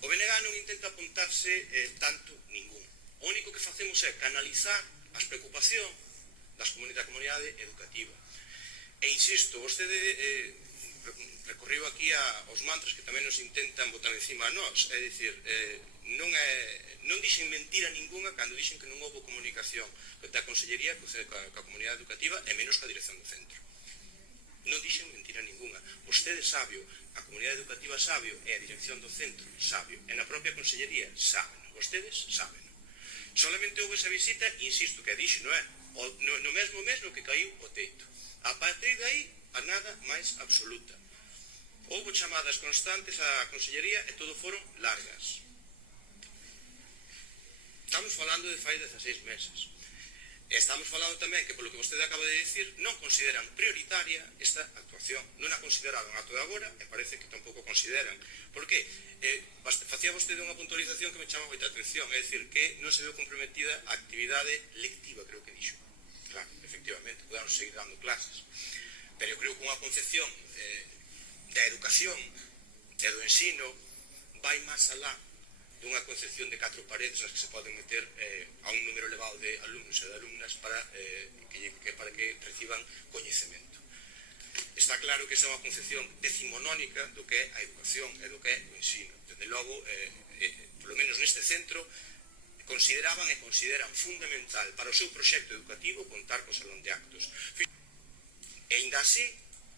O BNG non intenta apuntarse tanto ningún. O único que facemos é canalizar as preocupacións da comunidade educativa. E insisto, vostede recorreu aquí aos mantras que tamén nos intentan botar encima a nós. É dicir, non dixen mentira ninguna cando dixen que non houve comunicación da Consellería coa comunidade educativa e menos coa dirección do centro. Non dixen mentira ninguna. Vostede sabio, a comunidade educativa sabio e a dirección do centro sabio. E na propia Consellería saben. Vostedes saben. Solamente houve esa visita, insisto, que dixo, non é? No mesmo mes no que caiu o teito. A partir de aí, a nada máis absoluta. Houve chamadas constantes á Consellería e todo foron largas. Estamos falando de fai 16 meses. Estamos falando tamén que, polo que vostede acaba de dicir, non consideran prioritaria esta actuación. Non a consideraban ata agora e parece que tampouco consideran. Por que? Facía vostede unha puntualización que me chama moita atención, é dicir, que non se veu comprometida a actividade lectiva, creo que dixo. Claro, efectivamente, podemos seguir dando clases. Pero eu creo que unha concepción da educación e do ensino vai máis alá dunha concepción de 4 paredes nas que se poden meter a un número elevado de alumnos e de alumnas para que reciban coñecemento. Está claro que esa é unha concepción decimonónica do que é a educación e do que é o ensino. Desde logo, polo menos neste centro, consideraban e consideran fundamental para o seu proxecto educativo contar co salón de actos. E ainda así,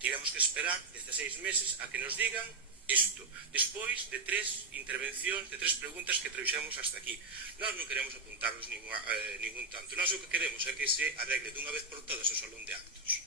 tivemos que esperar 16 meses a que nos digan isto, despois de 3 intervencións, de 3 preguntas que trouxemos hasta aquí. Nós non queremos apuntarnos ningún tanto. Nós o que queremos é que se arregle dunha vez por todas o salón de actos.